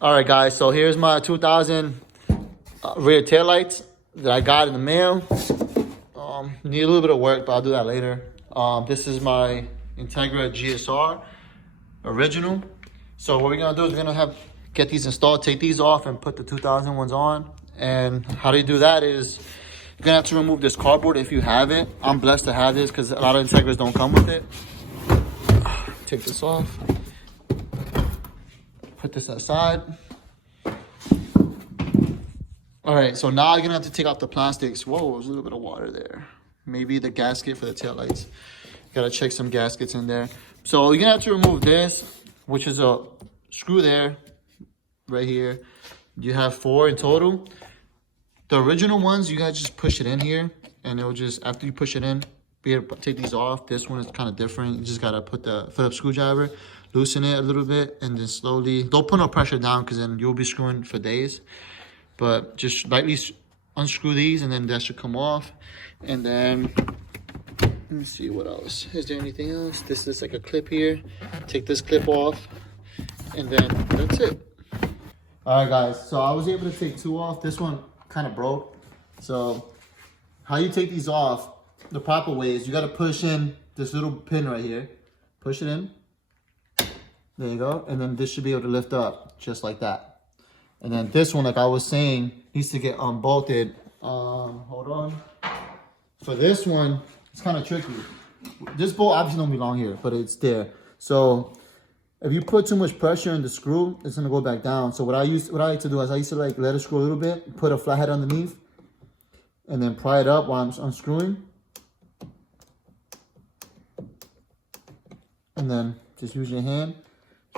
All right, guys. So here's my 2000 rear taillights that I got in the mail. Need a little bit of work, but I'll do that later. This is my Integra GSR original. So what we're gonna do is we're gonna get these installed, take these off, and put the 2000 ones on. And how do you do that is you're gonna have to remove this cardboard if you have it. I'm blessed to have this because a lot of Integras don't come with it. Take this off. Put this aside. All right, so now you're gonna have to take off the plastics. Whoa, there's a little bit of water there. Maybe the gasket for the taillights. Gotta check some gaskets in there. So you're gonna have to remove this, which is a screw there, right here. You have 4 in total. The original ones, you gotta just push it in here, and it'll just, after you push it in, be able to take these off. This one is kind of different. You just gotta put the Phillips screwdriver, loosen it a little bit, and then slowly, don't put no pressure down because then you'll be screwing for days. But just lightly unscrew these and then that should come off. And then, let me see what else. Is there anything else? This is like a clip here. Take this clip off and then that's it. All right, guys, so I was able to take 2 off. This one kind of broke. So how you take these off, the proper way is you got to push in this little pin right here. Push it in. There you go. And then this should be able to lift up just like that. And then this one, like I was saying, needs to get unbolted. Hold on. For this one, it's kind of tricky. This bolt obviously don't belong here, but it's there. So if you put too much pressure in the screw, it's gonna go back down. So what I like to do is I used to like let it screw a little bit, put a flathead underneath, and then pry it up while I'm unscrewing. And then just use your hand,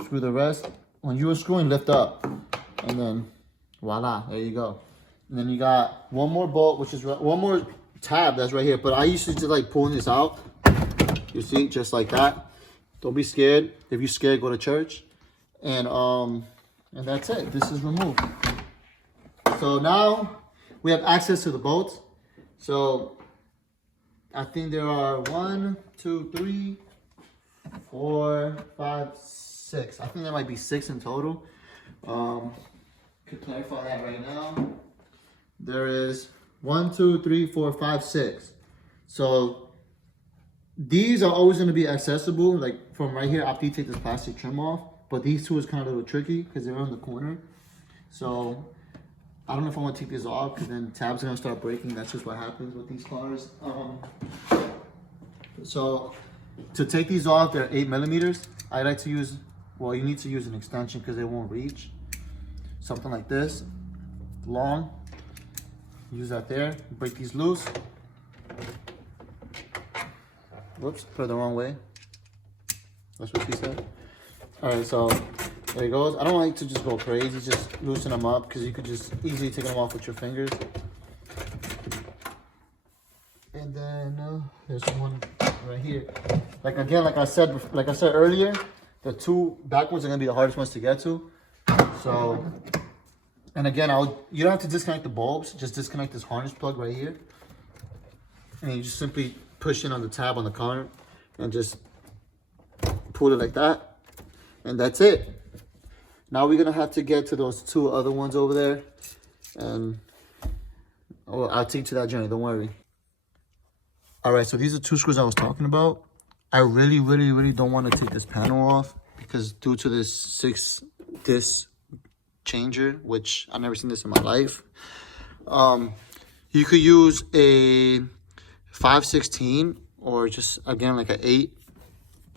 screw the rest. When you're screwing, lift up. And then voila, there you go. And then you got one more bolt, which is one more tab that's right here. But I used to just like pulling this out. You see, just like that. Don't be scared. If you're scared, go to church. And that's it. This is removed. So now we have access to the bolts. So I think there are 1, 2, 3, 4, 5, 6. I think there might be 6 in total. Could clarify that right now. There is 1, 2, 3, 4, 5, 6. So these are always going to be accessible, like from right here after you take this plastic trim off. But these 2 is kind of a little tricky because they're on the corner. So I don't know if I want to take these off because then tabs are going to start breaking. That's just what happens with these cars. So to take these off, they're 8 millimeters. I like to use, well, you need to use an extension because they won't reach. Something like this, long. Use that there. Break these loose. Whoops, put it the wrong way. That's what she said. All right, so there it goes. I don't like to just go crazy, just loosen them up because you could just easily take them off with your fingers. And then there's one right here. Like again, like I said earlier, the 2 back ones are gonna be the hardest ones to get to. So, and again, you don't have to disconnect the bulbs, just disconnect this harness plug right here. And you just simply push in on the tab on the counter and just pull it like that. And that's it. Now we're gonna have to get to those 2 other ones over there. And I'll take you to that journey, don't worry. All right, so these are 2 screws I was talking about. I really don't want to take this panel off because due to this 6-disc changer, which I've never seen this in my life. You could use a 5/16 or just again like an 8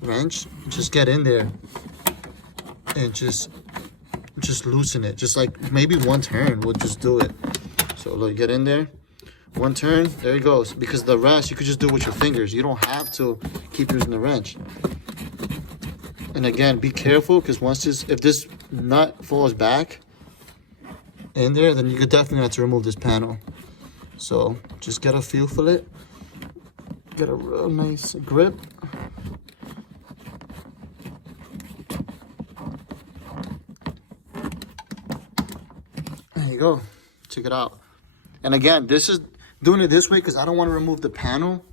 wrench. Just get in there and just loosen it. Just like maybe 1 turn will just do it. So look, get in there, 1 turn, there it goes. Because the rest you could just do with your fingers. You don't have to keep using the wrench. And again, be careful because if this nut falls back in there, then you could definitely have to remove this panel. So just get a feel for it. Get a real nice grip. There you go. Check it out. And again, this is doing it this way because I don't want to remove the panel.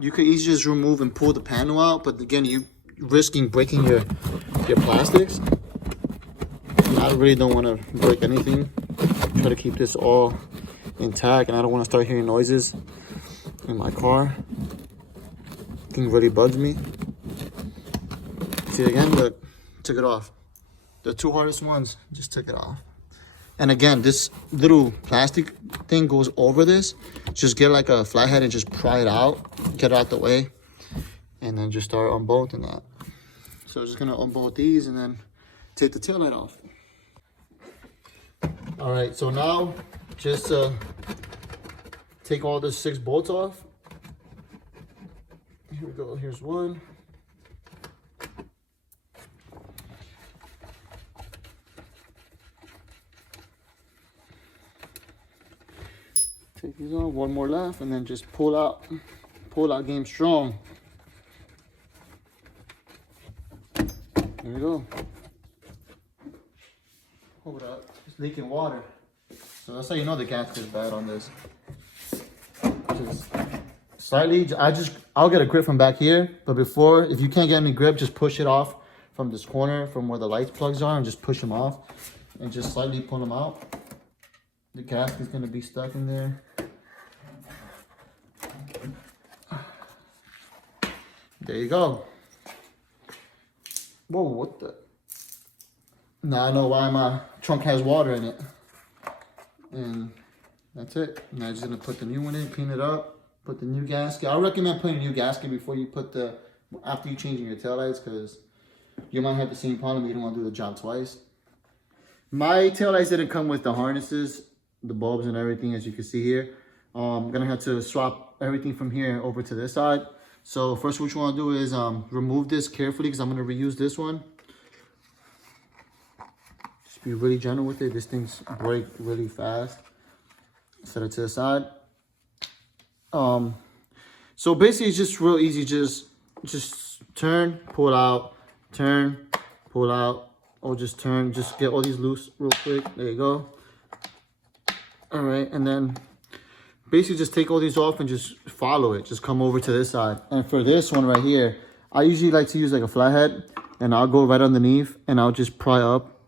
You could easily just remove and pull the panel out, but again, you risking breaking your plastics. I really don't want to break anything. Try to keep this all intact, and I don't want to start hearing noises in my car. Thing really bugs me. See it again? Look, took it off. The two hardest ones, just took it off. And again, this little plastic thing goes over this. Just get like a flathead and just pry it out, get it out the way, and then just start unbolting that. So I'm just gonna unbolt these and then take the tail light off. All right, so now just take all the 6 bolts off. Here we go, here's one. Take these off, one more left, and then just pull out game strong. There we go. Hold it up, it's leaking water. So that's how you know the gasket is bad on this. Just slightly, I'll get a grip from back here, but before, if you can't get any grip, just push it off from this corner, from where the light plugs are, and just push them off, and just slightly pull them out. The gasket's gonna be stuck in there. There you go. Whoa, what the? Now I know why my trunk has water in it. And that's it. Now I'm just gonna put the new one in, clean it up, put the new gasket. I recommend putting a new gasket before you put after you changing your taillights, because you might have the same problem. You don't want to do the job twice. My taillights didn't come with the harnesses, the bulbs and everything, as you can see here. I'm gonna have to swap everything from here over to this side. So first what you want to do is remove this carefully, because I'm going to reuse this one. Just be really gentle with it. This thing's break really fast. Set it to the side. So basically it's just real easy. Just turn, pull out, turn, pull out, or just turn. Just get all these loose real quick. There you go. All right, and then basically just take all these off and just follow it. Just come over to this side. And for this one right here, I usually like to use like a flathead, and I'll go right underneath and I'll just pry up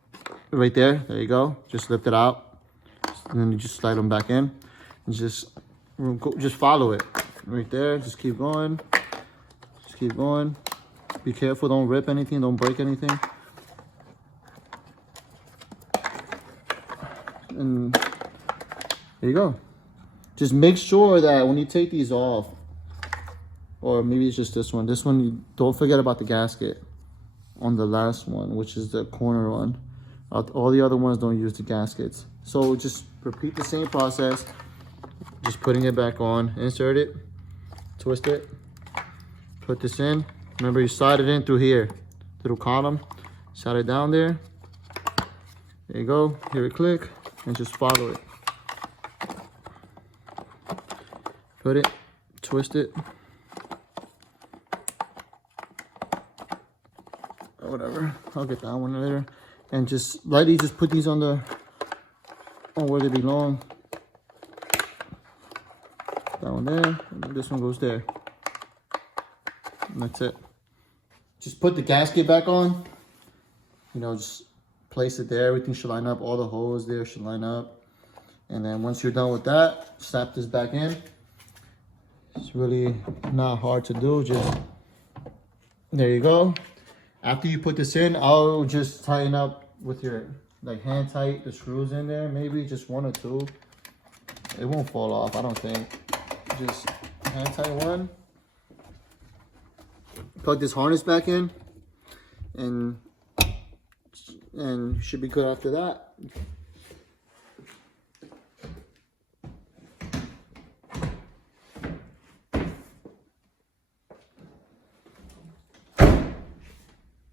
right there. There you go. Just lift it out, and then you just slide them back in and just follow it right there. Just keep going. Just keep going. Be careful. Don't rip anything. Don't break anything. And there you go. Just make sure that when you take these off, or maybe it's just this one, you don't forget about the gasket on the last one, which is the corner one. All the other ones don't use the gaskets. So just repeat the same process, just putting it back on, insert it, twist it, put this in. Remember, you slide it in through here, little column, slide it down there. There you go, hear it click, and just follow it. Put it, twist it, or whatever. I'll get that one later. And just lightly just put these on where they belong. That one there, and this one goes there. And that's it. Just put the gasket back on. You know, just place it there. Everything should line up. All the holes there should line up. And then once you're done with that, snap this back in. It's really not hard to do. Just, there you go. After you put this in, I'll just tighten up with your, like, hand tight the screws in there. Maybe just 1 or 2. It won't fall off, I don't think. Just hand tight one. Plug this harness back in, and you should be good after that.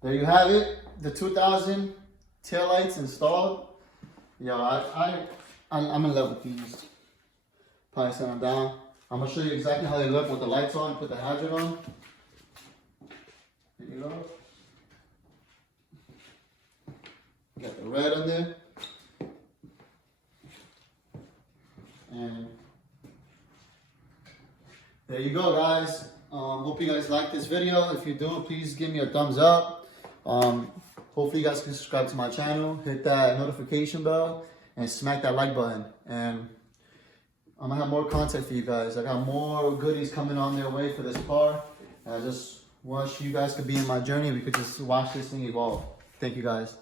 There you have it, the 2000 taillights installed. Yo, I'm in love with these. Probably set them down. I'm gonna show you exactly how they look with the lights on. Put the hazard on. There you go. Got the red on there. And there you go, guys. Hope you guys like this video. If you do, please give me a thumbs up. Hopefully you guys can subscribe to my channel, hit that notification bell, and smack that like button. And I'm gonna have more content for you guys. I got more goodies coming on their way for this car. I just wish you guys could be in my journey. We could just watch this thing evolve. Thank you guys.